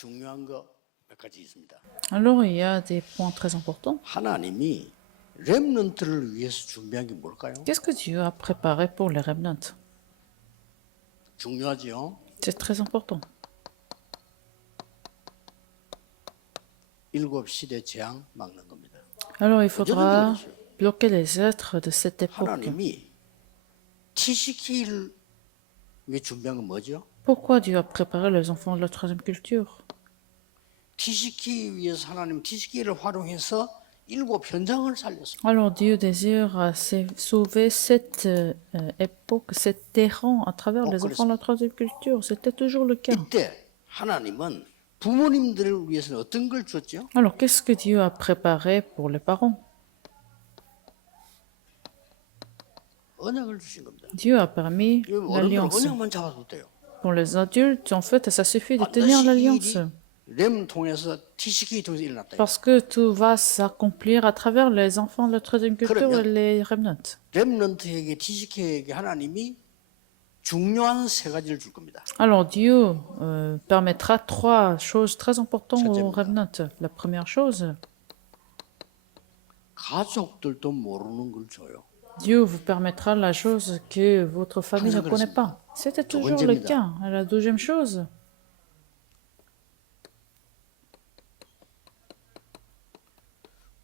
중요한 거 몇 가지 있습니다. Alors, il y a des points très importants. 하나님이 렘넌트를 위해서 준비한 게 뭘까요? Qu'est-ce que Dieu a préparé pour les remnants? 중요하지요. C'est très important. 7시대 재앙 막는 겁니다. Alors, il faudra 그랬어요. bloquer les êtres de cette époque. 하나님이 TCK를 위해 준비한 건 뭐죠? Pourquoi Dieu a préparé les enfants de la troisième culture? TCK 위해서 하나님 TCK를 활용해서 7 현장을 살렸어요. Alors, Dieu désire sauver cette époque, cet terrain à travers les enfants de la troisième culture. C'était toujours le cas. 이때 하나님은 부모님들을 위해서는 어떤 걸 줬죠? Alors, qu'est-ce que Dieu a préparé pour les parents? 언약을 주신 겁니다. Dieu a permis 어른들은 l'alliance. 언약만 잡아도 돼요. Pour les adultes, en fait, ça suffit de tenir 반드시 이 l'alliance. 일이 렘 통해서 TCK 통해서 일어났다. Parce que tout va s'accomplir à travers les enfants de la troisième culture et les remnants. 렘넌트에게 TCK에게 하나님이 중요한 3가지를 줄 겁니다. Alors Dieu permettra 3 choses très importantes aux 첫째입니다. remnants. La première chose, 가족들도 모르는 걸 줘요. Dieu vous permettra la chose que votre famille ne connaît pas. C'était toujours le cas. Et la deuxième chose,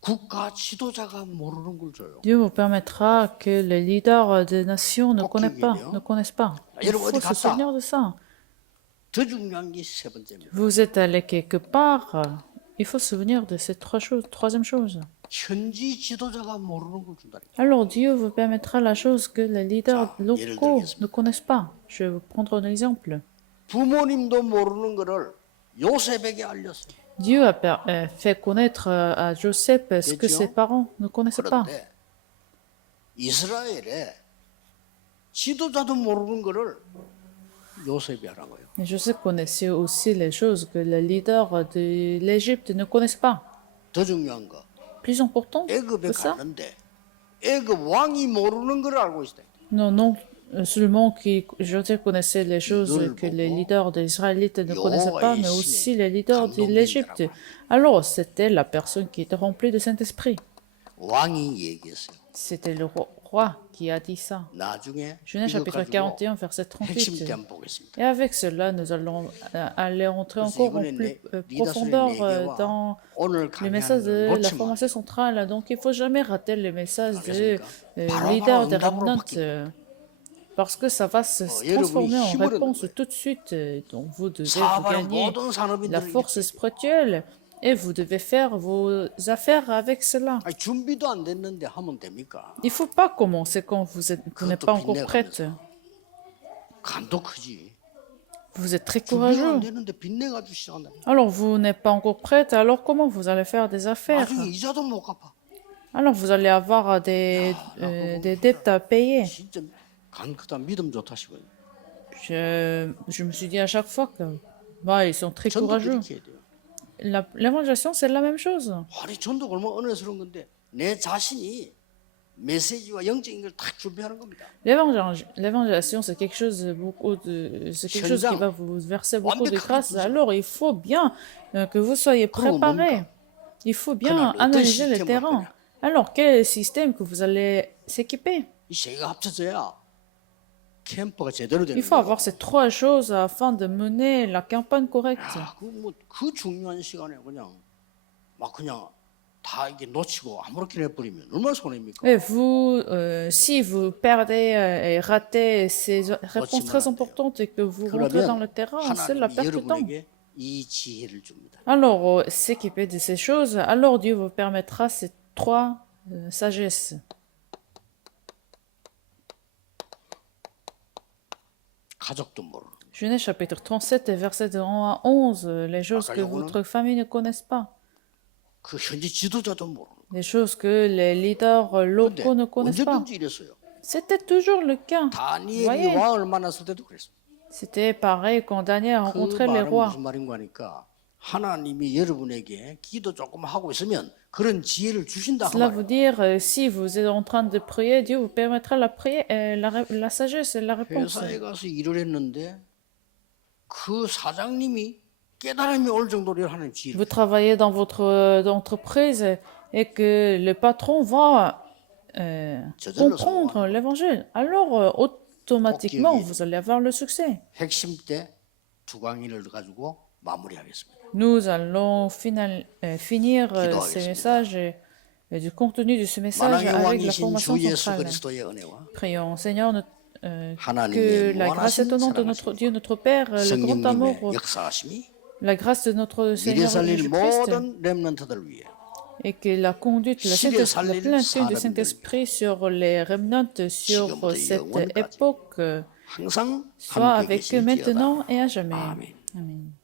국가 지도자가 모르는 걸 줘요. Dieu vous permettra que les leaders des nations ne connaissent pas. Il faut se souvenir de ça. 더 중요한 게 3번째입니다. Vous êtes allé quelque part, il faut se souvenir de ces 3 choses. Troisième chose. 현지 지도자가 모르는 걸 준다니까. Alors Dieu vous permettra la chose que les leaders locaux ne connaissent pas. Je vais vous prendre un exemple. 부모님도 모르는 거를 요셉에게 알렸어요. Dieu a fait connaître à Joseph ce que ses parents ne connaissaient pas. 그런데 이스라엘에 지도자도 모르는 거를 요셉이 알아 거예요. Et Joseph connaissait aussi les choses que les leaders de l'Égypte ne connaissent pas. 더 중요한 거, Plus important 애굽에 que ça? 갔는데 애굽 왕이 모르는 걸 알고 있어요. Non, seulement que Joseph connaissait les choses que les leaders des Israélites ne connaissaient pas, mais aussi les leaders de l'Égypte. Alors, c'était la personne qui était remplie de Saint-Esprit. 왕이 얘기했어요. C'était le roi qui a dit ça. 나중에 Genèse 이거 chapitre 가지고 41, verset 핵심 38. 점 보겠습니다. Et avec cela, nous allons aller entrer encore en plus profondeur dans 오늘 le message de 강의하는 la 놓치면 formation centrale. Donc, il ne faut jamais rater le message de 알겠습니까? leader des 바로 remnants, parce que ça va se transformer en 힘을 réponse 얻는 tout de suite. Donc, vous devez vous 사업하는 gagner 모든 산업인들은 la force spirituelle et vous devez faire vos affaires avec cela. 아니, 준비도 안 됐는데 하면 됩니까? Il ne faut pas commencer quand vous n'êtes pas encore prête. 간도 크지. Vous êtes très 준비가 안 courageux. 되는데 빚내 가지고 시작한다. Alors, vous n'êtes pas encore prête, alors comment vous allez faire des affaires? 나중에 이자도 못 갚아. Alors, vous allez avoir des dettes à payer. 진짜 간 크다 믿음 좋다 싶어요. Je me suis dit à chaque fois que bah, ils sont très 전도 courageux. 그렇게 해야 돼요. L'évangélisation, c'est la même chose. 아니 전도가 얼마나 은혜스러운 건데 내 자신이 메시지와 영적인 걸 다 준비하는 겁니다. L'évangélisation, c'est quelque chose c'est quelque chose qui va vous verser beaucoup de grâce. Alors, il faut bien que vous soyez préparés. Il faut bien analyser le terrain. Alors, quel est le système que vous allez s'équiper? 이 세 개가 합쳐져야 캠프가 제대로 되는 Il faut 거예요. avoir ces 3 choses afin de mener la campagne correcte. 그 중요한 시간에 그냥 다 이게 놓치고 아무렇게나 해버리면 얼마나 손해입니까? Et vous, si vous perdez et ratez ces réponses très importantes et que vous rentrez dans le terrain, c'est la 하나님이 perte de temps. 여러분에게 이 지혜를 줍니다. Alors, s'équiper de ces choses, alors Dieu vous permettra ces 3 sagesses. 가족도 모르는 거. Genèse chapitre 37, versets de 1 à 11, les choses que votre famille ne connaisse pas, 그 현지 지도자도 모르는 거. les choses que les leaders locaux ne connaissent pas. 언제든지 이랬어요. C'était toujours le cas. 다니엘이 Voyez, 왕을 만났을 때도 그랬어요. c'était pareil quand Daniel a 그 rencontré les 말은 rois. 무슨 말인가 하니까 하나님이 여러분에게 기도 조금 하고 있으면 그런 지혜를 주신다. 그 Cela 말이에요. veut dire, si vous êtes en train de prier, Dieu vous permettra la prière, la sagesse et la réponse. 회사에 가서 일을 했는데 그 사장님이 깨달음이 올 정도로 하나님 지혜를 Vous travaillez dans votre entreprise et que le patron va comprendre l'évangile. Alors, automatiquement, vous allez avoir le succès. 핵심 때 두 강의를 가지고 마무리하겠습니다. Nous allons finir ces messages et du contenu de ce message 만왕의 avec la 왕이신 formation 주 예수 centrale. 그리스도의 은혜와 Prions, Seigneur, que 하나님의 la grâce 무한하신 étonnante de notre Dieu, notre Père, le grand amour, 성령님의 역사하심이 la grâce de notre 미래 Seigneur 살릴 Jésus-Christ, 모든 렘넌트들 위해 et que la conduite, la 시대 plénitude du 살릴 Saint-Esprit sur les remnants, sur 지금부터 cette 영원까지 époque, 항상 soit 함께 avec eux 계실지어다. maintenant et à jamais. 아멘. Amen.